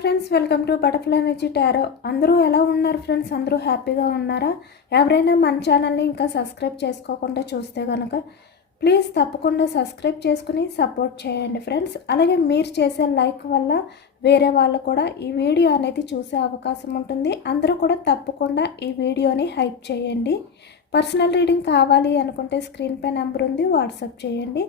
Friends, welcome to butterfly energy tarot. అందరూ ఎలా ఉన్నారు ఫ్రెండ్స్? అందరూ హ్యాపీగా ఉన్నారా? ఎవరైనా మన ఛానల్ని ఇంకా సబ్స్క్రైబ్ చేసుకోకుండా చూస్తే కనుక ప్లీజ్ తప్పకుండా సబ్స్క్రైబ్ చేసుకుని సపోర్ట్ చేయండి ఫ్రెండ్స్. అలాగే మీరు చేసే లైక్ వల్ల వేరే వాళ్ళు కూడా ఈ వీడియో అనేది చూసే అవకాశం ఉంటుంది. అందరూ కూడా తప్పకుండా ఈ వీడియోని హైప్ చేయండి. పర్సనల్ రీడింగ్ కావాలి అనుకుంటే స్క్రీన్ పై నెంబర్ ఉంది, వాట్సాప్ చేయండి.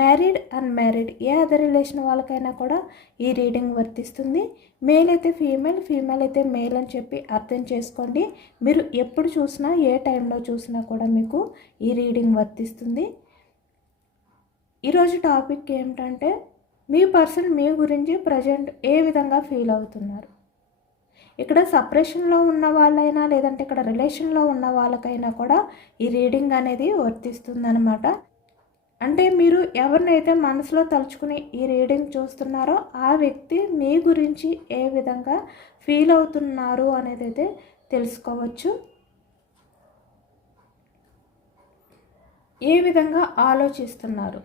మ్యారీడ్ అన్మ్యారీడ్ ఏ అదర్ రిలేషన్ వాళ్ళకైనా కూడా ఈ రీడింగ్ వర్తిస్తుంది. మేల్ అయితే ఫీమేల్, ఫీమేల్ అయితే మేల్ అని చెప్పి అర్థం చేసుకోండి. మీరు ఎప్పుడు చూసినా ఏ టైంలో చూసినా కూడా మీకు ఈ రీడింగ్ వర్తిస్తుంది. ఈరోజు టాపిక్ ఏమిటంటే మీ పర్సన్ మీ గురించి ప్రజెంట్ ఏ విధంగా ఫీల్ అవుతున్నారు. ఇక్కడ సపరేషన్లో ఉన్న వాళ్ళైనా లేదంటే ఇక్కడ రిలేషన్లో ఉన్న వాళ్ళకైనా కూడా ఈ రీడింగ్ అనేది వర్తిస్తుందన్నమాట. అంటే మీరు ఎవరినైతే మనసులో తలుచుకుని ఈ రీడింగ్ చూస్తున్నారో ఆ వ్యక్తి మీ గురించి ఏ విధంగా ఫీల్ అవుతున్నారు అనేది అయితే తెలుసుకోవచ్చు. ఏ విధంగా ఆలోచిస్తున్నారు.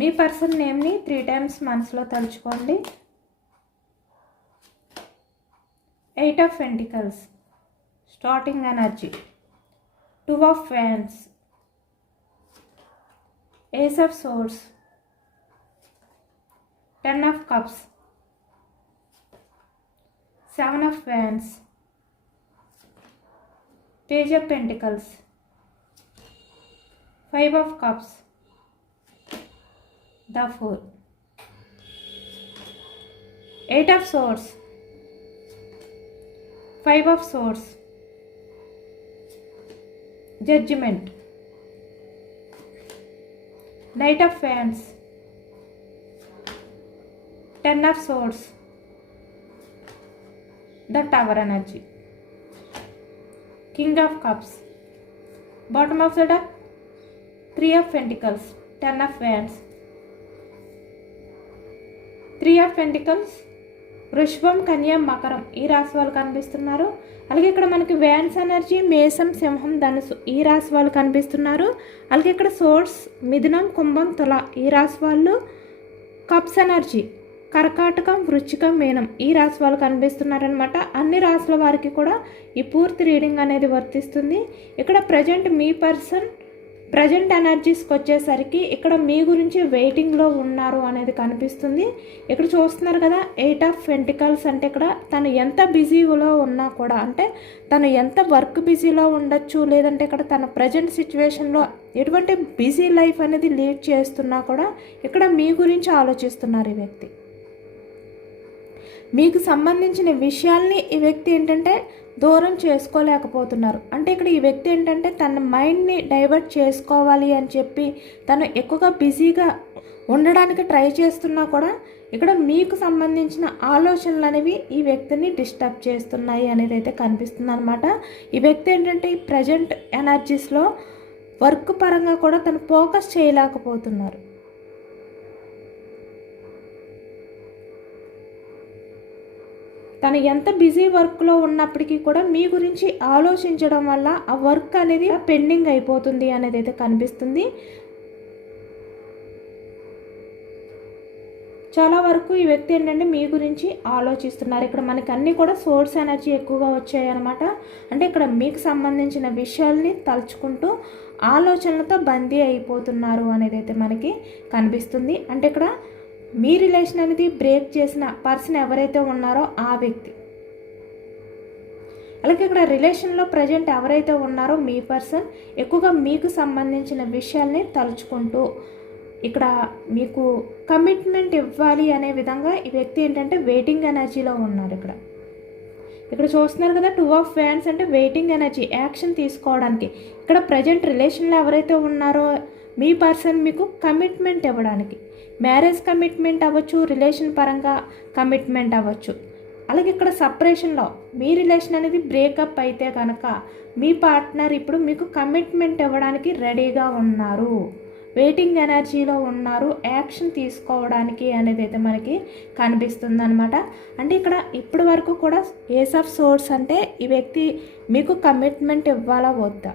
మీ పర్సన్ నేమ్ని 3 టైమ్స్ మనసులో తలుచుకోండి. 8 of pentacles, starting energy, 2 of ఫ్యాన్స్, ace of swords, 10 of cups, 7 of ఫ్యాన్స్, page of pentacles, 5 of cups, the Fool, 8 of Swords, 5 of Swords, Judgment, Knight of Wands, 10 of Swords, the Tower energy, King of Cups, bottom of the deck, 3 of Pentacles, 10 of Wands, 3 of pentacles, వృషభం, కన్య, మకరం ఈ రాశి వాళ్ళు కనిపిస్తున్నారు. అలాగే ఇక్కడ మనకి wands energy, మేషం, సింహం, ధనుసు ఈ రాశి వాళ్ళు కనిపిస్తున్నారు. అలాగే ఇక్కడ సోర్స్, మిథునం, కుంభం, తుల ఈ రాశి వాళ్ళు, కప్స్ ఎనర్జీ, కర్కాటకం, వృశ్చికం, మీనం ఈ రాశి వాళ్ళు కనిపిస్తున్నారనమాట. అన్ని రాశుల వారికి కూడా ఈ పూర్తి రీడింగ్ అనేది వర్తిస్తుంది. ఇక్కడ ప్రజెంట్ మీ పర్సన్ ప్రజెంట్ ఎనర్జీస్కి వచ్చేసరికి ఇక్కడ మీ గురించి వెయిటింగ్లో ఉన్నారు అనేది కనిపిస్తుంది. ఇక్కడ చూస్తున్నారు కదా 8 ఆఫ్ పెంటికల్స్ అంటే ఇక్కడ తను ఎంత బిజీలో ఉన్నా కూడా, అంటే తను ఎంత వర్క్ బిజీలో ఉండొచ్చు, లేదంటే ఇక్కడ తన ప్రజెంట్ సిచ్యువేషన్లో ఎటువంటి బిజీ లైఫ్ అనేది లీడ్ చేస్తున్నా కూడా ఇక్కడ మీ గురించి ఆలోచిస్తున్నారు ఈ వ్యక్తి. మీకు సంబంధించిన విషయాల్ని ఈ వ్యక్తి ఏంటంటే దూరం చేసుకోలేకపోతున్నారు. అంటే ఇక్కడ ఈ వ్యక్తి ఏంటంటే తన మైండ్ని డైవర్ట్ చేసుకోవాలి అని చెప్పి తను ఎక్కువగా బిజీగా ఉండడానికి ట్రై చేస్తున్నా కూడా ఇక్కడ మీకు సంబంధించిన ఆలోచనలు అనేవి ఈ వ్యక్తిని డిస్టర్బ్ చేస్తున్నాయి అనేది అయితే కనిపిస్తుంది అనమాట. ఈ వ్యక్తి ఏంటంటే ఈ ప్రజెంట్ ఎనర్జీస్లో వర్క్ పరంగా కూడా తను ఫోకస్ చేయలేకపోతున్నారు. తను ఎంత బిజీ వర్క్లో ఉన్నప్పటికీ కూడా మీ గురించి ఆలోచించడం వల్ల ఆ వర్క్ అనేది పెండింగ్ అయిపోతుంది అనేది అయితే కనిపిస్తుంది. చాలా వరకు ఈ వ్యక్తి ఏంటంటే మీ గురించి ఆలోచిస్తున్నారు. ఇక్కడ మనకి అన్నీ కూడా సోర్స్ ఎనర్జీ ఎక్కువగా వచ్చాయి అనమాట. అంటే ఇక్కడ మీకు సంబంధించిన విషయాల్ని తలుచుకుంటూ ఆలోచనలతో బందీ అయిపోతున్నారు అనేది అయితే మనకి కనిపిస్తుంది. అంటే ఇక్కడ మీ రిలేషన్ అనేది బ్రేక్ చేసిన పర్సన్ ఎవరైతే ఉన్నారో ఆ వ్యక్తి. అలాగే ఇక్కడ రిలేషన్లో ప్రజెంట్ ఎవరైతే ఉన్నారో మీ పర్సన్ ఎక్కువగా మీకు సంబంధించిన విషయాల్ని తలుచుకుంటూ ఇక్కడ మీకు కమిట్మెంట్ ఇవ్వాలి అనే విధంగా ఈ వ్యక్తి ఏంటంటే వెయిటింగ్ ఎనర్జీలో ఉన్నారు. ఇక్కడ ఇక్కడ చూస్తున్నారు కదా, 2 ఆఫ్ వ్యాండ్స్ అంటే వెయిటింగ్ ఎనర్జీ, యాక్షన్ తీసుకోవడానికి. ఇక్కడ ప్రజెంట్ రిలేషన్లో ఎవరైతే ఉన్నారో మీ పర్సన్ మీకు కమిట్మెంట్ ఇవ్వడానికి, మ్యారేజ్ కమిట్మెంట్ అవ్వచ్చు, రిలేషన్ పరంగా కమిట్మెంట్ అవ్వచ్చు. అలాగే ఇక్కడ సపరేషన్లో మీ రిలేషన్ అనేది బ్రేకప్ అయితే కనుక మీ పార్ట్నర్ ఇప్పుడు మీకు కమిట్మెంట్ ఇవ్వడానికి రెడీగా ఉన్నారు, వెయిటింగ్ ఎనర్జీలో ఉన్నారు, యాక్షన్ తీసుకోవడానికి అనేది అయితే మనకి కనిపిస్తుంది అనమాట. అంటే ఇక్కడ ఇప్పటి వరకు కూడా ఏస్ ఆఫ్ సోర్స్ అంటే ఈ వ్యక్తి మీకు కమిట్మెంట్ ఇవ్వాలా వద్దా,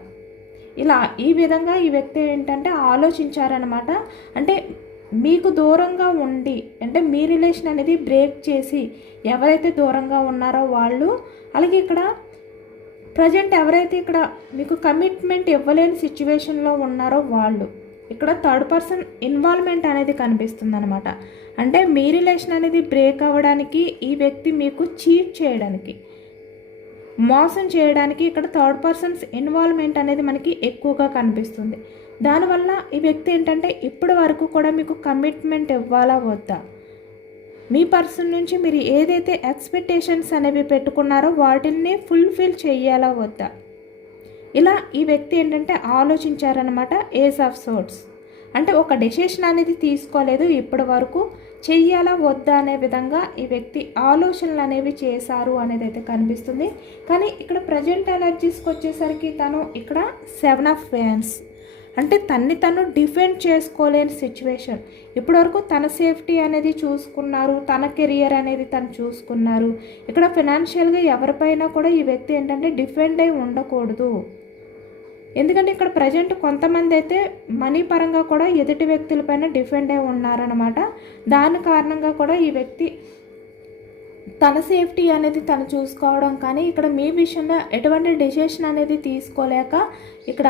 ఇలా ఈ విధంగా ఈ వ్యక్తి ఏంటంటే ఆలోచించారనమాట. అంటే మీకు దూరంగా ఉండి, అంటే మీ రిలేషన్ అనేది బ్రేక్ చేసి ఎవరైతే దూరంగా ఉన్నారో వాళ్ళు, అలాగే ఇక్కడ ప్రజెంట్ ఎవరైతే ఇక్కడ మీకు కమిట్మెంట్ ఇవ్వలేని సిచ్యువేషన్లో ఉన్నారో వాళ్ళు, ఇక్కడ థర్డ్ పర్సన్ ఇన్వాల్వ్మెంట్ అనేది కనిపిస్తుంది అనమాట. అంటే మీ రిలేషన్ అనేది బ్రేక్ అవ్వడానికి, ఈ వ్యక్తి మీకు చీట్ చేయడానికి, మోసం చేయడానికి ఇక్కడ థర్డ్ పర్సన్స్ ఇన్వాల్వ్మెంట్ అనేది మనకి ఎక్కువగా కనిపిస్తుంది. దానివల్ల ఈ వ్యక్తి ఏంటంటే ఇప్పటి వరకు కూడా మీకు కమిట్మెంట్ ఇవ్వాలా వద్దా, మీ పర్సన్ నుంచి మీరు ఏదైతే ఎక్స్పెక్టేషన్స్ అనేవి పెట్టుకున్నారో వాటిని ఫుల్ఫిల్ చేయాలా వద్దా, ఇలా ఈ వ్యక్తి ఏంటంటే ఆలోచించారనమాట. ఏస్ ఆఫ్ సోర్డ్స్ అంటే ఒక డెసిషన్ అనేది తీసుకోలేదు ఇప్పటి వరకు, చెయ్యాలా వద్దా అనే విధంగా ఈ వ్యక్తి ఆలోచనలు అనేవి చేశారు అనేది అయితే కనిపిస్తుంది. కానీ ఇక్కడ ప్రజెంట్ ఎనర్జీస్కి వచ్చేసరికి తను ఇక్కడ 7 ఆఫ్ వ్యాండ్స్ అంటే తను డిఫెండ్ చేసుకోలేని సిచ్యువేషన్. ఇప్పటివరకు తన సేఫ్టీ అనేది చూసుకున్నారు, తన కెరియర్ అనేది తను చూసుకున్నారు. ఇక్కడ ఫినాన్షియల్గా ఎవరిపైనా కూడా ఈ వ్యక్తి ఏంటంటే డిఫెండ్ అయి ఉండకూడదు. ఎందుకంటే ఇక్కడ ప్రజెంట్ కొంతమంది అయితే మనీ పరంగా కూడా ఎదుటి వ్యక్తులపైన డిఫెండ్ అయి ఉన్నారనమాట. దాని కారణంగా కూడా ఈ వ్యక్తి తన సేఫ్టీ అనేది తను చూసుకోవడం, కానీ ఇక్కడ మీ విషయంలో ఎటువంటి డెసిషన్ అనేది తీసుకోలేక ఇక్కడ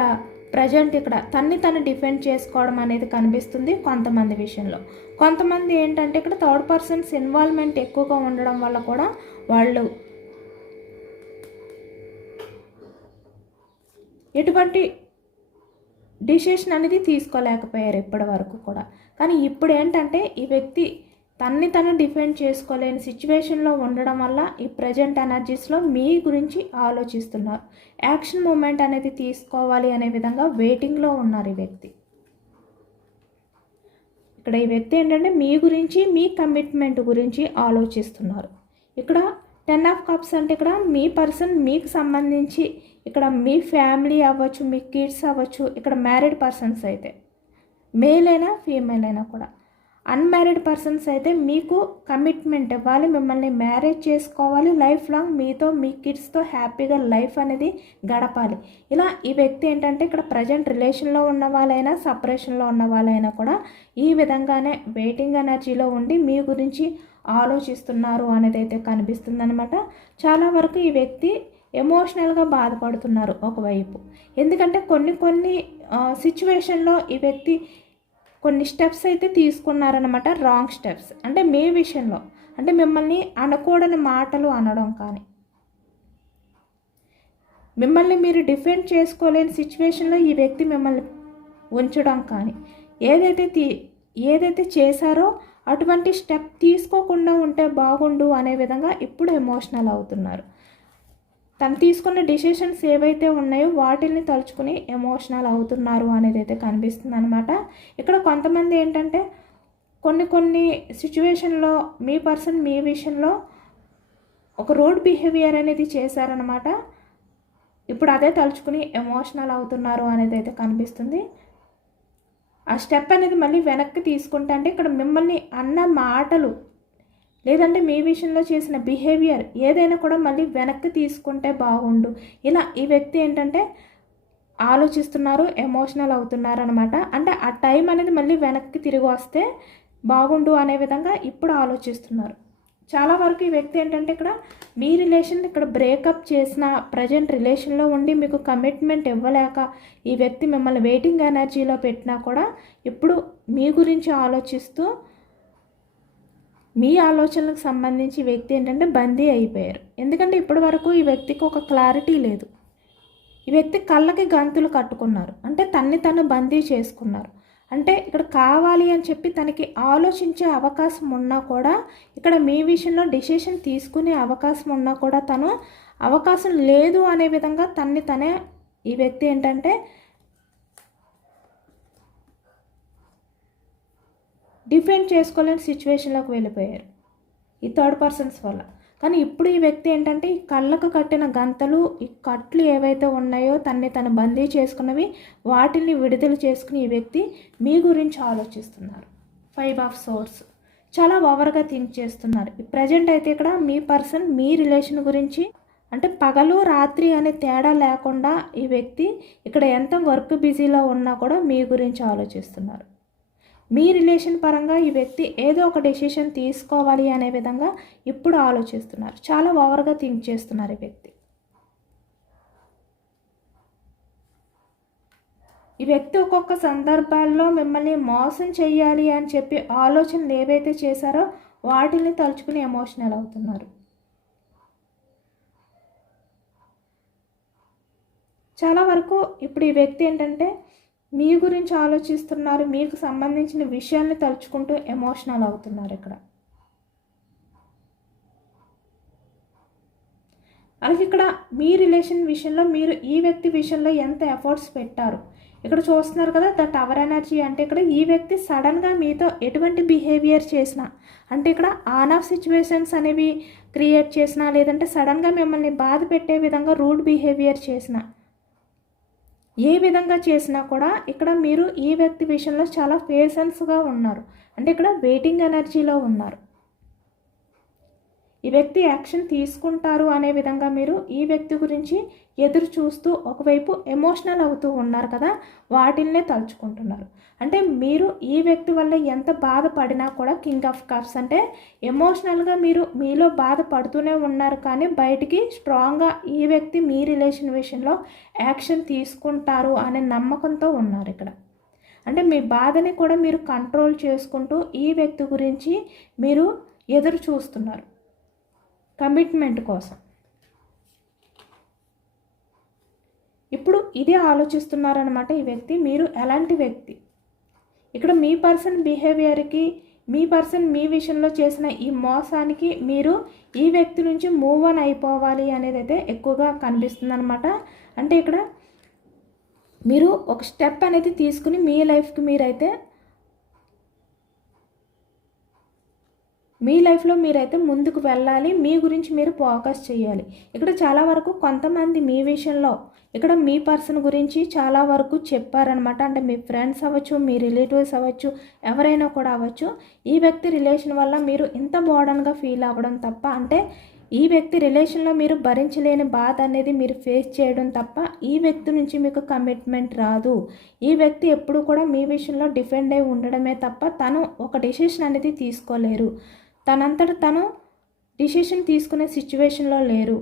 ప్రజెంట్ ఇక్కడ తను డిఫెండ్ చేసుకోవడం అనేది కనిపిస్తుంది కొంతమంది విషయంలో. కొంతమంది ఏంటంటే ఇక్కడ థర్డ్ పర్సన్స్ ఇన్వాల్వ్మెంట్ ఎక్కువగా ఉండడం వల్ల కూడా వాళ్ళు ఎటువంటి డిసిషన్ అనేది తీసుకోలేకపోయారు ఇప్పటి వరకు కూడా. కానీ ఇప్పుడు ఏంటంటే ఈ వ్యక్తి తను డిఫెండ్ చేసుకోలేని సిచ్యువేషన్లో ఉండడం వల్ల ఈ ప్రజెంట్ ఎనర్జీస్లో మీ గురించి ఆలోచిస్తున్నారు, యాక్షన్ మూమెంట్ అనేది తీసుకోవాలి అనే విధంగా వెయిటింగ్లో ఉన్నారు ఈ వ్యక్తి. ఇక్కడ ఈ వ్యక్తి ఏంటంటే మీ గురించి, మీ కమిట్మెంట్ గురించి ఆలోచిస్తున్నారు. ఇక్కడ 10 ఆఫ్ కప్స్ అంటే ఇక్కడ మీ పర్సన్ మీకు సంబంధించి, ఇక్కడ మీ ఫ్యామిలీ అవ్వచ్చు, మీ కిడ్స్ అవ్వచ్చు, ఇక్కడ మ్యారీడ్ పర్సన్స్ అయితే మేల్ అయినా ఫీమేల్ అయినా కూడా, అన్మ్యారీడ్ పర్సన్స్ అయితే మీకు కమిట్మెంట్ ఇవ్వాలి, మిమ్మల్ని మ్యారేజ్ చేసుకోవాలి, లైఫ్ లాంగ్ మీతో మీ కిడ్స్తో హ్యాపీగా లైఫ్ అనేది గడపాలి. ఇలా ఈ వ్యక్తి ఏంటంటే ఇక్కడ ప్రజెంట్ రిలేషన్లో ఉన్న వాళ్ళైనా సపరేషన్లో ఉన్న వాళ్ళైనా కూడా ఈ విధంగానే వెయిటింగ్ ఎనర్జీలో ఉండి మీ గురించి ఆలోచిస్తున్నారు అనేది అయితే కనిపిస్తుంది అనమాట. చాలా వరకు ఈ వ్యక్తి ఎమోషనల్గా బాధపడుతున్నారు ఒకవైపు. ఎందుకంటే కొన్ని సిచ్యువేషన్లో ఈ వ్యక్తి కొన్ని స్టెప్స్ అయితే తీసుకున్నారనమాట, రాంగ్ స్టెప్స్. అంటే మీ విషయంలో అంటే మిమ్మల్ని అనకూడని మాటలు అనడం కానీ, మిమ్మల్ని మీరు డిఫెండ్ చేసుకోలేని సిచ్యువేషన్లో ఈ వ్యక్తి మిమ్మల్ని ఉంచడం కానీ, ఏదైతే చేశారో అటువంటి స్టెప్ తీసుకోకుండా ఉంటే బాగుండు అనే విధంగా ఇప్పుడు ఎమోషనల్ అవుతున్నారు. తను తీసుకున్న డిసిషన్స్ ఏవైతే ఉన్నాయో వాటిని తలుచుకుని ఎమోషనల్ అవుతున్నారు అనేది అయితే కనిపిస్తుంది అనమాట. ఇక్కడ కొంతమంది ఏంటంటే కొన్ని సిచ్యువేషన్లో మీ పర్సన్ మీ విషయంలో ఒక రూడ్ బిహేవియర్ అనేది చేశారనమాట. ఇప్పుడు అదే తలుచుకుని ఎమోషనల్ అవుతున్నారు అనేది అయితే కనిపిస్తుంది. ఆ స్టెప్ అనేది మళ్ళీ వెనక్కి తీసుకుంటే, అంటే ఇక్కడ మిమ్మల్ని అన్న మాటలు లేదంటే మీ విషయంలో చేసిన బిహేవియర్ ఏదైనా కూడా మళ్ళీ వెనక్కి తీసుకుంటే బాగుండు, ఇలా ఈ వ్యక్తి ఏంటంటే ఆలోచిస్తున్నారు, ఎమోషనల్ అవుతున్నారు అనమాట. అంటే ఆ టైం అనేది మళ్ళీ వెనక్కి తిరిగి వస్తే బాగుండు అనే విధంగా ఇప్పుడు ఆలోచిస్తున్నారు. చాలా వరకు ఈ వ్యక్తి ఏంటంటే ఇక్కడ మీ రిలేషన్ ఇక్కడ బ్రేకప్ చేసిన, ప్రజెంట్ రిలేషన్లో ఉండి మీకు కమిట్మెంట్ ఇవ్వలేక ఈ వ్యక్తి మిమ్మల్ని వెయిటింగ్ ఎనర్జీలో పెట్టినా కూడా ఇప్పుడు మీ గురించి ఆలోచిస్తూ మీ ఆలోచనలకు సంబంధించి ఈ వ్యక్తి ఏంటంటే బందీ అయిపోయారు. ఎందుకంటే ఇప్పటి వరకు ఈ వ్యక్తికి ఒక క్లారిటీ లేదు. ఈ వ్యక్తి కళ్ళకి గంతులు కట్టుకున్నారు, అంటే తను బందీ చేసుకున్నారు. అంటే ఇక్కడ కావాలి అని చెప్పి తనకి ఆలోచించే అవకాశం ఉన్నా కూడా, ఇక్కడ మీ విషయంలో డిసిషన్ తీసుకునే అవకాశం ఉన్నా కూడా తను అవకాశం లేదు అనే విధంగా తనే ఈ వ్యక్తి ఏంటంటే డిఫెండ్ చేసుకోలేని సిచ్యువేషన్లోకి వెళ్ళిపోయారు ఈ థర్డ్ పర్సన్స్ వల్ల. కానీ ఇప్పుడు ఈ వ్యక్తి ఏంటంటే ఈ కళ్ళకు కట్టిన గంతలు, ఈ కట్లు ఏవైతే ఉన్నాయో తను బందీ చేసుకున్నవి, వాటిని విడుదల చేసుకుని ఈ వ్యక్తి మీ గురించి ఆలోచిస్తున్నారు. 5 ఆఫ్ సోర్స్ చాలా ఓవర్గా థింక్ చేస్తున్నారు. ఈ ప్రజెంట్ అయితే ఇక్కడ మీ పర్సన్ మీ రిలేషన్ గురించి, అంటే పగలు రాత్రి అనే తేడా లేకుండా ఈ వ్యక్తి ఇక్కడ ఎంత వర్క్ బిజీలో ఉన్నా కూడా మీ గురించి ఆలోచిస్తున్నారు. మీ రిలేషన్ పరంగా ఈ వ్యక్తి ఏదో ఒక డెసిషన్ తీసుకోవాలి అనే విధంగా ఇప్పుడు ఆలోచిస్తున్నారు. చాలా ఓవర్గా థింక్ చేస్తున్నారు ఈ వ్యక్తి. ఈ వ్యక్తి ఒక్కొక్క సందర్భాల్లో మిమ్మల్ని మోసం చేయాలి అని చెప్పి ఆలోచనలు ఏవైతే చేశారో వాటిని తలుచుకుని ఎమోషనల్ అవుతున్నారు. చాలా వరకు ఇప్పుడు ఈ వ్యక్తి ఏంటంటే మీ గురించి ఆలోచిస్తున్నారు, మీకు సంబంధించిన విషయాన్ని తలుచుకుంటూ ఎమోషనల్ అవుతున్నారు ఇక్కడ. అలాగే ఇక్కడ మీ రిలేషన్ విషయంలో మీరు ఈ వ్యక్తి విషయంలో ఎంత ఎఫర్ట్స్ పెట్టారు ఇక్కడ చూస్తున్నారు కదా. ద టవర్ ఎనర్జీ అంటే ఇక్కడ ఈ వ్యక్తి సడన్గా మీతో ఎటువంటి బిహేవియర్ చేసినా, అంటే ఇక్కడ ఆన్ ఆఫ్ సిచ్యువేషన్స్ అనేవి క్రియేట్ చేసినా, లేదంటే సడన్గా మిమ్మల్ని బాధ పెట్టే విధంగా రూడ్ బిహేవియర్ చేసినా, ఏ విధంగా చేసినా కూడా ఇక్కడ మీరు ఈ వ్యక్తి విషయంలో చాలా పేషెన్స్గా ఉన్నారు. అంటే ఇక్కడ వెయిటింగ్ ఎనర్జీలో ఉన్నారు. ఈ వ్యక్తి యాక్షన్ తీసుకుంటారు అనే విధంగా మీరు ఈ వ్యక్తి గురించి ఎదురు చూస్తూ ఒకవైపు ఎమోషనల్ అవుతూ ఉన్నారు కదా, వాటిల్నే తలుచుకుంటున్నారు. అంటే మీరు ఈ వ్యక్తి వల్ల ఎంత బాధపడినా కూడా కింగ్ ఆఫ్ కప్స్ అంటే ఎమోషనల్గా మీరు మీలో బాధపడుతూనే ఉన్నారు, కానీ బయటికి స్ట్రాంగ్గా ఈ వ్యక్తి మీ రిలేషన్ విషయంలో యాక్షన్ తీసుకుంటారు అనే నమ్మకంతో ఉన్నారు ఇక్కడ. అంటే మీ బాధని కూడా మీరు కంట్రోల్ చేసుకుంటూ ఈ వ్యక్తి గురించి మీరు ఎదురు చూస్తున్నారు కమిట్మెంట్ కోసం. ఇప్పుడు ఇదే ఆలోచిస్తున్నారనమాట ఈ వ్యక్తి. మీరు ఎలాంటి వ్యక్తి, ఇక్కడ మీ పర్సన్ బిహేవియర్కి, మీ పర్సన్ మీ విషయంలో చేసిన ఈ మోసానికి మీరు ఈ వ్యక్తి నుంచి మూవ్ ఆన్ అయిపోవాలి అనేది అయితే ఎక్కువగా కనిపిస్తుంది అనమాట. అంటే ఇక్కడ మీరు ఒక స్టెప్ అనేది తీసుకుని మీ లైఫ్కి మీరైతే మీ లైఫ్లో మీరైతే ముందుకు వెళ్ళాలి, మీ గురించి మీరు ఫోకస్ చేయాలి. ఇక్కడ చాలా వరకు కొంతమంది మీ విషయంలో ఇక్కడ మీ పర్సన్ గురించి చాలా వరకు చెప్పారనమాట. అంటే మీ ఫ్రెండ్స్ అవ్వచ్చు, మీ రిలేటివ్స్ అవ్వచ్చు, ఎవరైనా కూడా అవ్వచ్చు. ఈ వ్యక్తి రిలేషన్ వల్ల మీరు ఇంత బోర్డన్గా ఫీల్ అవ్వడం తప్ప, అంటే ఈ వ్యక్తి రిలేషన్లో మీరు భరించలేని బాధ అనేది మీరు ఫేస్ చేయడం తప్ప ఈ వ్యక్తి నుంచి మీకు కమిట్మెంట్ రాదు. ఈ వ్యక్తి ఎప్పుడు కూడా మీ విషయంలో డిఫెండ్ అయి ఉండడమే తప్ప తను ఒక డెసిషన్ అనేది తీసుకోలేరు. తనంతట తను డిసిషన్ తీసుకునే సిచ్యువేషన్లో లేరు.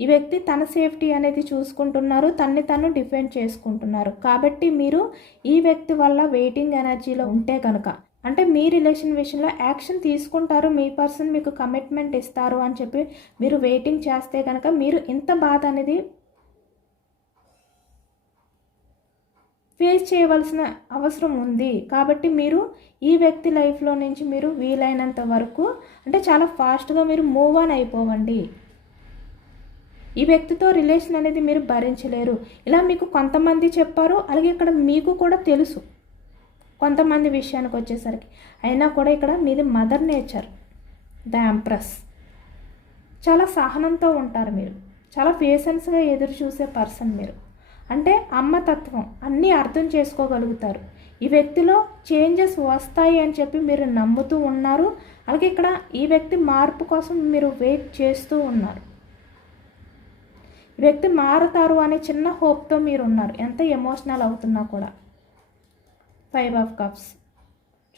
ఈ వ్యక్తి తన సేఫ్టీ అనేది చూసుకుంటున్నారు, తను డిఫెండ్ చేసుకుంటున్నారు. కాబట్టి మీరు ఈ వ్యక్తి వల్ల వెయిటింగ్ ఎనర్జీలో ఉంటే కనుక, అంటే మీ రిలేషన్ విషయంలో యాక్షన్ తీసుకుంటారు, మీ పర్సన్ మీకు కమిట్మెంట్ ఇస్తారు అని చెప్పి మీరు వెయిటింగ్ చేస్తే కనుక మీరు ఇంత బాధ అనేది ఫేస్ చేయవలసిన అవసరం ఉంది. కాబట్టి మీరు ఈ వ్యక్తి లైఫ్లో నుంచి మీరు వీలైనంత వరకు అంటే చాలా ఫాస్ట్గా మీరు మూవ్ ఆన్ అయిపోవండి. ఈ వ్యక్తితో రిలేషన్ అనేది మీరు భరించలేరు. ఇలా మీకు కొంతమంది చెప్పారు, అలాగే ఇక్కడ మీకు కూడా తెలుసు కొంతమంది విషయానికి వచ్చేసరికి. అయినా కూడా ఇక్కడ మీది మదర్ నేచర్, ద ఎంప్రెస్. చాలా సహనంతో ఉంటారు మీరు, చాలా పేషెన్స్గా ఎదురు చూసే పర్సన్ మీరు. అంటే అమ్మతత్వం అన్నీ అర్థం చేసుకోగలుగుతారు. ఈ వ్యక్తిలో చేంజెస్ వస్తాయి అని చెప్పి మీరు నమ్ముతూ ఉన్నారు. అలాగే ఇక్కడ ఈ వ్యక్తి మార్పు కోసం మీరు వెయిట్ చేస్తూ ఉన్నారు. ఈ వ్యక్తి మారుతారు అనే చిన్న హోప్తో మీరు ఉన్నారు, ఎంత ఎమోషనల్ అవుతున్నా కూడా. 5 ఆఫ్ కప్స్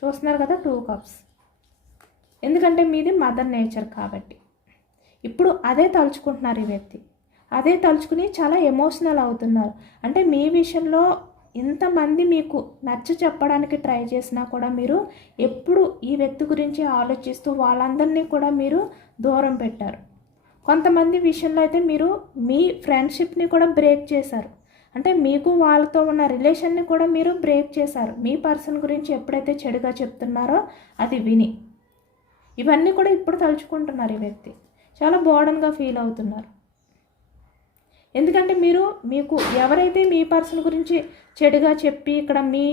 చూస్తున్నారు కదా, 2 కప్స్. ఎందుకంటే మీది మదర్ నేచర్ కాబట్టి ఇప్పుడు అదే తలుచుకుంటున్నారు ఈ వ్యక్తి. అదే తలుచుకుని చాలా ఎమోషనల్ అవుతున్నారు. అంటే మీ విషయంలో ఇంతమంది మీకు నచ్చ చెప్పడానికి ట్రై చేసినా కూడా మీరు ఎప్పుడు ఈ వ్యక్తి గురించి ఆలోచిస్తూ వాళ్ళందరినీ కూడా మీరు దూరం పెట్టారు. కొంతమంది విషయంలో అయితే మీరు మీ ఫ్రెండ్షిప్ని కూడా బ్రేక్ చేశారు. అంటే మీకు వాళ్ళతో ఉన్న రిలేషన్ని కూడా మీరు బ్రేక్ చేశారు. మీ పర్సన్ గురించి ఎప్పుడైతే చెడుగా చెప్తున్నారో అది విని ఇవన్నీ కూడా ఇప్పుడు తలుచుకుంటున్నారు. ఈ వ్యక్తి చాలా బోర్డన్గా ఫీల్ అవుతున్నారు. ఎందుకంటే మీకు ఎవరైతే మీ పర్సన్ గురించి చెడుగా చెప్పి ఇక్కడ మీ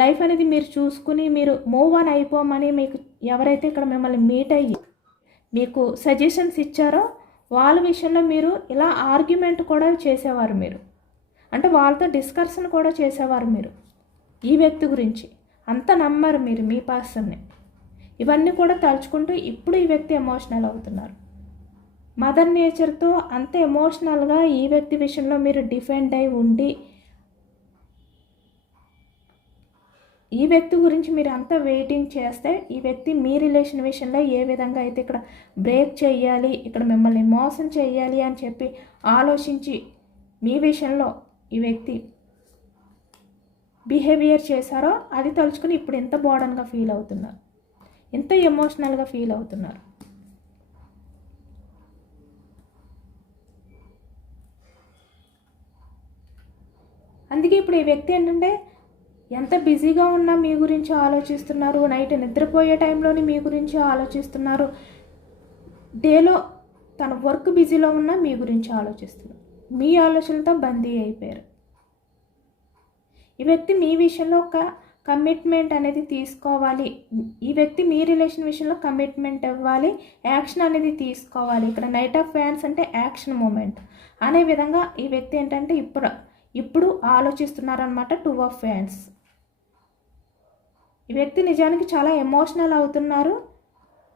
లైఫ్ అనేది మీరు చూసుకుని మీరు మూవ్ ఆన్ అయిపోమని మీకు ఎవరైతే ఇక్కడ మిమ్మల్ని మీట్ అయ్యి మీకు సజెషన్స్ ఇచ్చారో వాళ్ళ విషయంలో మీరు ఇలా ఆర్గ్యుమెంట్ కూడా చేసేవారు. మీరు అంటే వాళ్ళతో డిస్కషన్ కూడా చేసేవారు. మీరు ఈ వ్యక్తి గురించి అంత నమ్మారు మీరు మీ పర్సన్ని. ఇవన్నీ కూడా తలుచుకుంటూ ఇప్పుడు ఈ వ్యక్తి ఎమోషనల్ అవుతున్నారు. మదర్ నేచర్తో అంత ఎమోషనల్గా ఈ వ్యక్తి విషయంలో మీరు డిఫెండ్ అయి ఉండి ఈ వ్యక్తి గురించి మీరు అంతా వెయిటింగ్ చేస్తే ఈ వ్యక్తి మీ రిలేషన్ విషయంలో ఏ విధంగా అయితే ఇక్కడ బ్రేక్ చేయాలి, ఇక్కడ మిమ్మల్ని మోసం చేయాలి అని చెప్పి ఆలోచించి మీ విషయంలో ఈ వ్యక్తి బిహేవియర్ చేశారో అది తలుచుకుని ఇప్పుడు ఎంత బోర్డన్గా ఫీల్ అవుతున్నారు, ఎంత ఎమోషనల్గా ఫీల్ అవుతున్నారు. అందుకే ఇప్పుడు ఈ వ్యక్తి ఏంటంటే ఎంత బిజీగా ఉన్నా మీ గురించి ఆలోచిస్తున్నారు. నైట్ నిద్రపోయే టైంలోని మీ గురించి ఆలోచిస్తున్నారు. డేలో తన వర్క్ బిజీలో ఉన్నా మీ గురించి ఆలోచిస్తున్నారు. మీ ఆలోచనలతో బందీ అయిపోయారు. ఈ వ్యక్తి మీ విషయంలో ఒక కమిట్మెంట్ అనేది తీసుకోవాలి. ఈ వ్యక్తి మీ రిలేషన్ విషయంలో కమిట్మెంట్ ఇవ్వాలి, యాక్షన్ అనేది తీసుకోవాలి. ఇక్కడ నైట్ ఆఫ్ ఫ్యాన్స్ అంటే యాక్షన్ మూమెంట్ అనే విధంగా ఈ వ్యక్తి ఏంటంటే ఇప్పుడు ఆలోచిస్తున్నారనమాట. 2 ఆఫ్ ఫ్యాన్స్. ఈ వ్యక్తి నిజానికి చాలా ఎమోషనల్ అవుతున్నారు.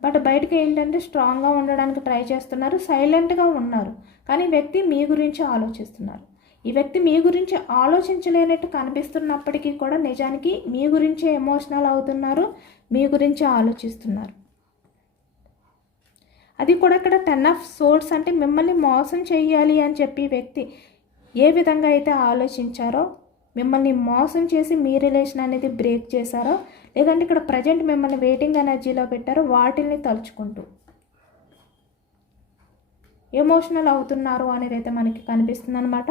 బట్ బయటకు ఏంటంటే స్ట్రాంగ్గా ఉండడానికి ట్రై చేస్తున్నారు, సైలెంట్గా ఉన్నారు. కానీ ఈ వ్యక్తి మీ గురించి ఆలోచిస్తున్నారు. ఈ వ్యక్తి మీ గురించి ఆలోచించలేనట్టు కనిపిస్తున్నప్పటికీ కూడా నిజానికి మీ గురించే ఎమోషనల్ అవుతున్నారు, మీ గురించి ఆలోచిస్తున్నారు. అది కూడా ఇక్కడ 10 ఆఫ్ సోర్డ్స్ అంటే మిమ్మల్ని మోసం చేయాలి అని చెప్పి వ్యక్తి ఏ విధంగా అయితే ఆలోచించారో, మిమ్మల్ని మోసం చేసి మీ రిలేషన్ అనేది బ్రేక్ చేశారో, లేదంటే ఇక్కడ ప్రజెంట్ మిమ్మల్ని వెయిటింగ్ ఎనర్జీలో పెట్టారో వాటిల్ని తలుచుకుంటూ ఎమోషనల్ అవుతున్నారు అనేది అయితే మనకి కనిపిస్తుంది అనమాట.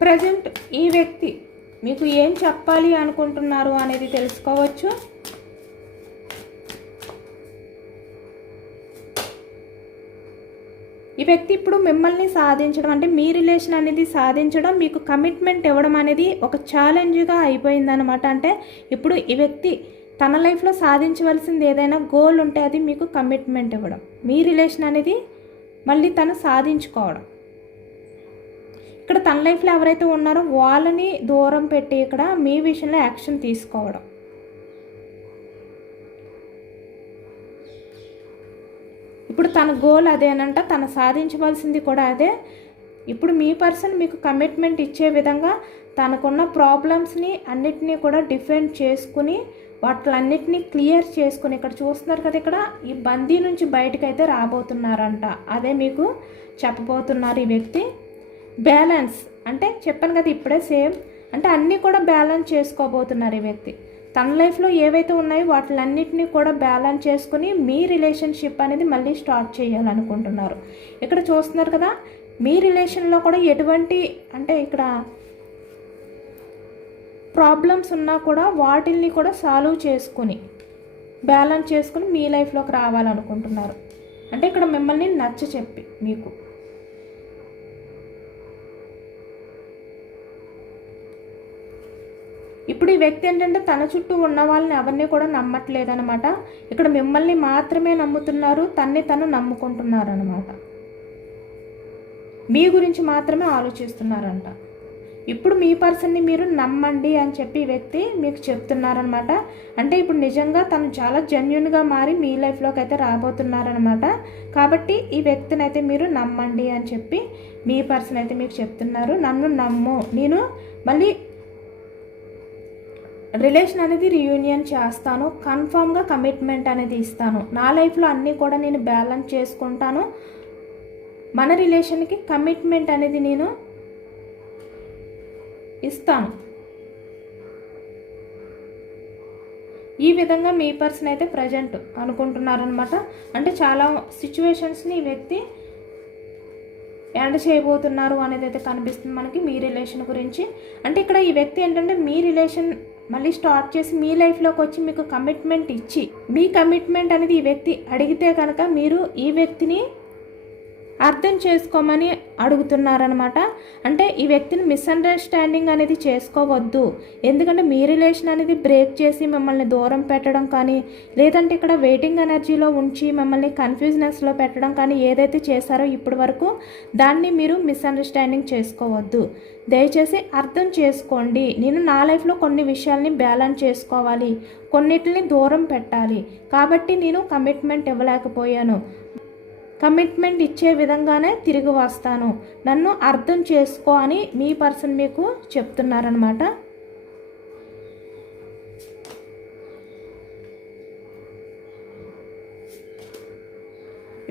ప్రజెంట్ ఈ వ్యక్తి మీకు ఏం చెప్పాలి అనుకుంటున్నారు అనేది తెలుసుకోవచ్చు. ఈ వ్యక్తి ఇప్పుడు మిమ్మల్ని సాధించడం అంటే మీ రిలేషన్ అనేది సాధించడం, మీకు కమిట్మెంట్ ఇవ్వడం అనేది ఒక ఛాలెంజ్గా అయిపోయిందనమాట. అంటే ఇప్పుడు ఈ వ్యక్తి తన లైఫ్లో సాధించవలసింది ఏదైనా గోల్ ఉంటే అది మీకు కమిట్మెంట్ ఇవ్వడం, మీ రిలేషన్ అనేది మళ్ళీ తను సాధించుకోవడం. ఇక్కడ తన లైఫ్లో ఎవరైతే ఉన్నారో వాళ్ళని దూరం పెట్టి ఇక్కడ మీ విషయంలో యాక్షన్ తీసుకోవడం. ఇప్పుడు తన గోల్ అదేనంట, తను సాధించవలసింది కూడా అదే. ఇప్పుడు మీ పర్సన్ మీకు కమిట్మెంట్ ఇచ్చే విధంగా తనకున్న ప్రాబ్లమ్స్ని అన్నిటినీ కూడా డిఫెండ్ చేసుకుని వాటిలన్నిటినీ క్లియర్ చేసుకుని ఇక్కడ చూస్తున్నారు కదా, ఇక్కడ ఈ బందీ నుంచి బయటకైతే రాబోతున్నారంట. అదే మీకు చెప్పబోతున్నారు ఈ వ్యక్తి. బ్యాలెన్స్ అంటే చెప్పాను కదా ఇప్పుడే, సేమ్ అంటే అన్నీ కూడా బ్యాలెన్స్ చేసుకోబోతున్నారు ఈ వ్యక్తి. తన లైఫ్లో ఏవైతే ఉన్నాయో వాటిలన్నిటినీ కూడా బ్యాలెన్స్ చేసుకుని మీ రిలేషన్షిప్ అనేది మళ్ళీ స్టార్ట్ చేయాలనుకుంటున్నారు. ఇక్కడ చూస్తున్నారు కదా, మీ రిలేషన్లో కూడా ఎటువంటి అంటే ఇక్కడ ప్రాబ్లమ్స్ ఉన్నా కూడా వాటిల్ని కూడా సాల్వ్ చేసుకుని బ్యాలెన్స్ చేసుకుని మీ లైఫ్లోకి రావాలనుకుంటున్నారు. అంటే ఇక్కడ మిమ్మల్ని నచ్చ చెప్పి మీకు ఇప్పుడు ఈ వ్యక్తి ఏంటంటే తన చుట్టూ ఉన్న వాళ్ళని ఎవరిని కూడా నమ్మట్లేదనమాట. ఇక్కడ మిమ్మల్ని మాత్రమే నమ్ముతున్నారు, తన్ని తను నమ్ముకుంటున్నారు అనమాట. మీ గురించి మాత్రమే ఆలోచిస్తున్నారంట. ఇప్పుడు మీ పర్సన్ని మీరు నమ్మండి అని చెప్పి ఈ వ్యక్తి మీకు చెప్తున్నారనమాట. అంటే ఇప్పుడు నిజంగా తను చాలా జెన్యున్గా మారి మీ లైఫ్లోకి అయితే రాబోతున్నారనమాట. కాబట్టి ఈ వ్యక్తిని అయితే మీరు నమ్మండి అని చెప్పి మీ పర్సన్ అయితే మీకు చెప్తున్నారు. నన్ను నమ్ము, నేను మళ్ళీ రిలేషన్ అనేది రీయూనియన్ చేస్తాను, కన్ఫామ్గా కమిట్మెంట్ అనేది ఇస్తాను, నా లైఫ్లో అన్నీ కూడా నేను బ్యాలెన్స్ చేసుకుంటాను, మన రిలేషన్కి కమిట్మెంట్ అనేది నేను ఇస్తాను. ఈ విధంగా మీ పర్సన్ అయితే ప్రజెంట్ అనుకుంటున్నారనమాట. అంటే చాలా సిచ్యువేషన్స్ని ఈ వ్యక్తి ఎండ్ చేయబోతున్నారు అనేది అయితే కనిపిస్తుంది మనకి మీ రిలేషన్ గురించి. అంటే ఇక్కడ ఈ వ్యక్తి ఏంటంటే మీ రిలేషన్ మళ్ళీ స్టార్ట్ చేసి మీ లైఫ్లోకి వచ్చి మీకు కమిట్మెంట్ ఇచ్చి, మీ కమిట్మెంట్ అనేది ఈ వ్యక్తి అడిగితే కనుక మీరు ఈ వ్యక్తిని అర్థం చేసుకోమని అడుగుతున్నారనమాట. అంటే ఈ వ్యక్తిని మిస్అండర్స్టాండింగ్ అనేది చేసుకోవద్దు, ఎందుకంటే మీ రిలేషన్ అనేది బ్రేక్ చేసి మిమ్మల్ని దూరం పెట్టడం కానీ, లేదంటే ఇక్కడ వెయిటింగ్ ఎనర్జీలో ఉంచి మిమ్మల్ని కన్ఫ్యూజనెస్లో పెట్టడం కానీ ఏదైతే చేశారో ఇప్పటి వరకు దాన్ని మీరు మిస్అండర్స్టాండింగ్ చేసుకోవద్దు. దయచేసి అర్థం చేసుకోండి, నేను నా లైఫ్లో కొన్ని విషయాల్ని బ్యాలెన్స్ చేసుకోవాలి, కొన్నిటిని దూరం పెట్టాలి, కాబట్టి నేను కమిట్మెంట్ ఇవ్వలేకపోయాను, కమిట్మెంట్ ఇచ్చే విధంగానే తిరిగి వస్తాను, నన్ను అర్థం చేసుకో అని మీ పర్సన్ మీకు చెప్తున్నారనమాట.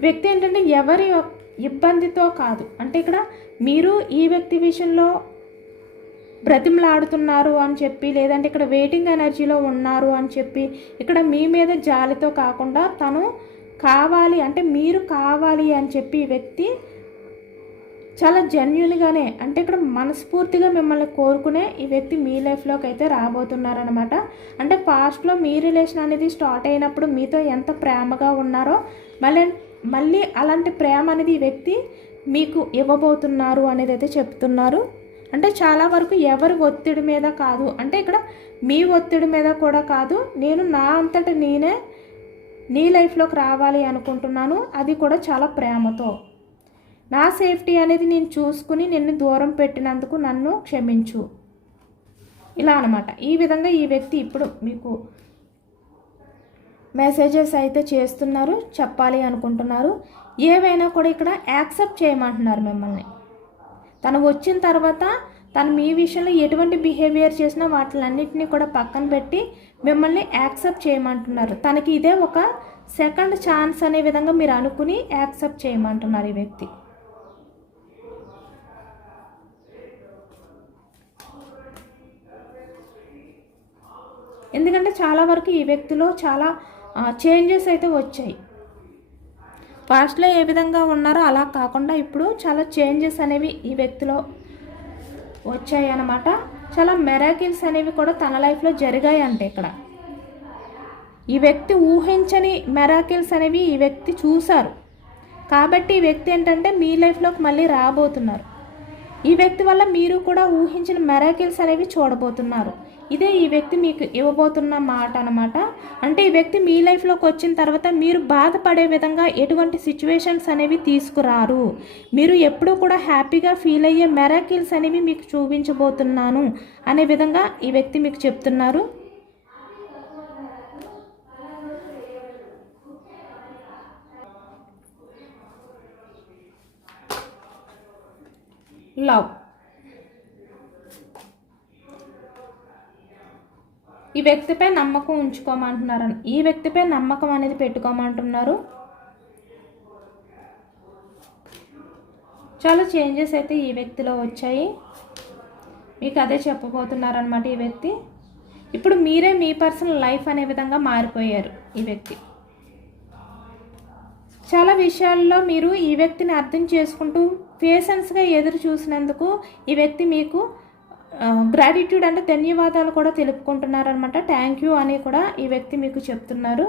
వ్యక్తి ఏంటంటే ఎవరి ఇబ్బందితో కాదు, అంటే ఇక్కడ మీరు ఈ వ్యక్తి విషయంలో బ్రతిమలాడుతున్నారు అని చెప్పి, లేదంటే ఇక్కడ వెయిటింగ్ ఎనర్జీలో ఉన్నారు అని చెప్పి, ఇక్కడ మీ మీద జాలితో కాకుండా తను కావాలి అంటే మీరు కావాలి అని చెప్పి ఈ వ్యక్తి చాలా జెన్యున్గానే, అంటే ఇక్కడ మనస్ఫూర్తిగా మిమ్మల్ని కోరుకునే ఈ వ్యక్తి మీ లైఫ్లోకి అయితే రాబోతున్నారనమాట. అంటే పాస్ట్లో మీ రిలేషన్ అనేది స్టార్ట్ అయినప్పుడు మీతో ఎంత ప్రేమగా ఉన్నారో మళ్ళీ అలాంటి ప్రేమ అనేది ఈ వ్యక్తి మీకు ఇవ్వబోతున్నారు అనేది అయితే చెప్తున్నారు. అంటే చాలా వరకు ఎవరి ఒత్తిడి మీద కాదు, అంటే ఇక్కడ మీ ఒత్తిడి మీద కూడా కాదు, నేను నా అంతట నేనే నీ లైఫ్లోకి రావాలి అనుకుంటున్నాను, అది కూడా చాలా ప్రేమతో, నా సేఫ్టీ అనేది నేను చూసుకుని నిన్ను దూరం పెట్టినందుకు నన్ను క్షమించు, ఇలా అనమాట. ఈ విధంగా ఈ వ్యక్తి ఇప్పుడు మీకు మెసేజెస్ అయితే చేస్తున్నారు, చెప్పాలి అనుకుంటున్నారు. ఏవైనా కూడా ఇక్కడ యాక్సెప్ట్ చేయమంటున్నారు మిమ్మల్ని. తను వచ్చిన తర్వాత తను మీ విషయంలో ఎటువంటి బిహేవియర్ చేసినా వాటిలన్నింటినీ కూడా పక్కన పెట్టి మిమ్మల్ని యాక్సెప్ట్ చేయమంటున్నారు. తనకి ఇదే ఒక సెకండ్ ఛాన్స్ అనే విధంగా మీరు అనుకుని యాక్సెప్ట్ చేయమంటున్నారు ఈ వ్యక్తి. ఎందుకంటే చాలా వరకు ఈ వ్యక్తిలో చాలా చేంజెస్ అయితే వచ్చాయి. పాస్ట్లో ఏ విధంగా ఉన్నారో అలా కాకుండా ఇప్పుడు చాలా చేంజెస్ అనేవి ఈ వ్యక్తిలో వచ్చాయి అన్నమాట. చాలా మెరాకిల్స్ అనేవి కూడా తన లైఫ్లో జరిగాయి. అంటే ఇక్కడ ఈ వ్యక్తి ఊహించని మెరాకిల్స్ అనేవి ఈ వ్యక్తి చూశారు, కాబట్టి ఈ వ్యక్తి ఏంటంటే మీ లైఫ్లోకి మళ్ళీ రాబోతున్నారు. ఈ వ్యక్తి వల్ల మీరు కూడా ఊహించిన మెరాకిల్స్ అనేవి చూడబోతున్నారు. ఇదే ఈ వ్యక్తి మీకు ఇవ్వబోతున్న మాట అన్నమాట. అంటే ఈ వ్యక్తి మీ లైఫ్లోకి వచ్చిన తర్వాత మీరు బాధపడే విధంగా ఎటువంటి సిచ్యువేషన్స్ అనేవి తీసుకురారు. మీరు ఎప్పుడూ కూడా హ్యాపీగా ఫీల్ అయ్యే మెరాకిల్స్ అనేవి మీకు చూపించబోతున్నాను అనే విధంగా ఈ వ్యక్తి మీకు చెప్తున్నారు. లవ్, ఈ వ్యక్తిపై నమ్మకం ఉంచుకోమంటున్నారు. ఈ వ్యక్తిపై నమ్మకం అనేది పెట్టుకోమంటున్నారు. చాలా చేంజెస్ అయితే ఈ వ్యక్తిలో వచ్చాయి, మీకు అదే చెప్పబోతున్నారనమాట ఈ వ్యక్తి. ఇప్పుడు మీరే మీ పర్సనల్ లైఫ్ అనే విధంగా మారిపోయారు. ఈ వ్యక్తి చాలా విషయాల్లో మీరు ఈ వ్యక్తిని అర్థం చేసుకుంటూ పేషెన్స్గా ఎదురు చూసినందుకు ఈ వ్యక్తి మీకు గ్రాటిట్యూడ్ అంటే ధన్యవాదాలు కూడా తెలుపుకుంటున్నారనమాట. థ్యాంక్ యూ అని కూడా ఈ వ్యక్తి మీకు చెప్తున్నారు.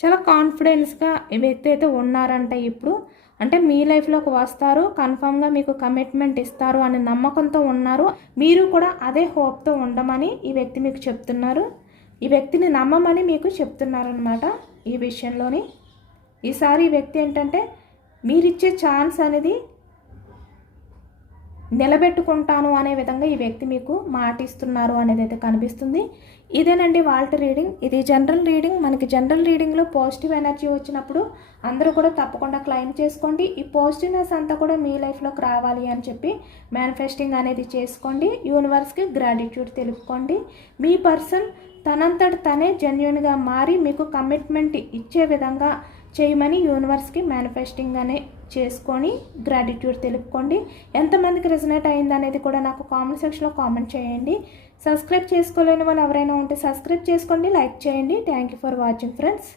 చాలా కాన్ఫిడెన్స్గా ఈ వ్యక్తి అయితే ఉన్నారంట ఇప్పుడు. అంటే మీ లైఫ్లోకి వస్తారు, కన్ఫామ్గా మీకు కమిట్మెంట్ ఇస్తారు అనే నమ్మకంతో ఉన్నారు. మీరు కూడా అదే హోప్తో ఉండమని ఈ వ్యక్తి మీకు చెప్తున్నారు. ఈ వ్యక్తిని నమ్మమని మీకు చెప్తున్నారనమాట. ఈ విషయంలోని ఈసారి ఈ వ్యక్తి ఏంటంటే మీరిచ్చే ఛాన్స్ అనేది నిలబెట్టుకుంటాను అనే విధంగా ఈ వ్యక్తి మీకు మాటిస్తున్నారు అనేది అయితే కనిపిస్తుంది. ఇదేనండి వాళ్ళ రీడింగ్. ఇది జనరల్ రీడింగ్. మనకి జనరల్ రీడింగ్లో పాజిటివ్ ఎనర్జీ వచ్చినప్పుడు అందరూ కూడా తప్పకుండా క్లెయిమ్ చేసుకోండి. ఈ పాజిటివ్నెస్ అంతా కూడా మీ లైఫ్లోకి రావాలి అని చెప్పి మేనిఫెస్టింగ్ అనేది చేసుకోండి. యూనివర్స్కి గ్రాటిట్యూడ్ తెలుపుకోండి. మీ పర్సన్ తనంతట తనే జెన్యున్గా మారి మీకు కమిట్మెంట్ ఇచ్చే విధంగా చేయమని యూనివర్స్కి మేనిఫెస్టింగ్ అనే చేసుకొని గ్రాటిట్యూడ్ తెలుపుకోండి. ఎంతమందికి రెజనేట్ అయింది అనేది కూడా నాకు కామెంట్ సెక్షన్లో కామెంట్ చేయండి. సబ్స్క్రైబ్ చేసుకోలేని వాళ్ళు ఎవరైనా ఉంటే సబ్స్క్రైబ్ చేసుకోండి, లైక్ చేయండి. Thank you for watching friends.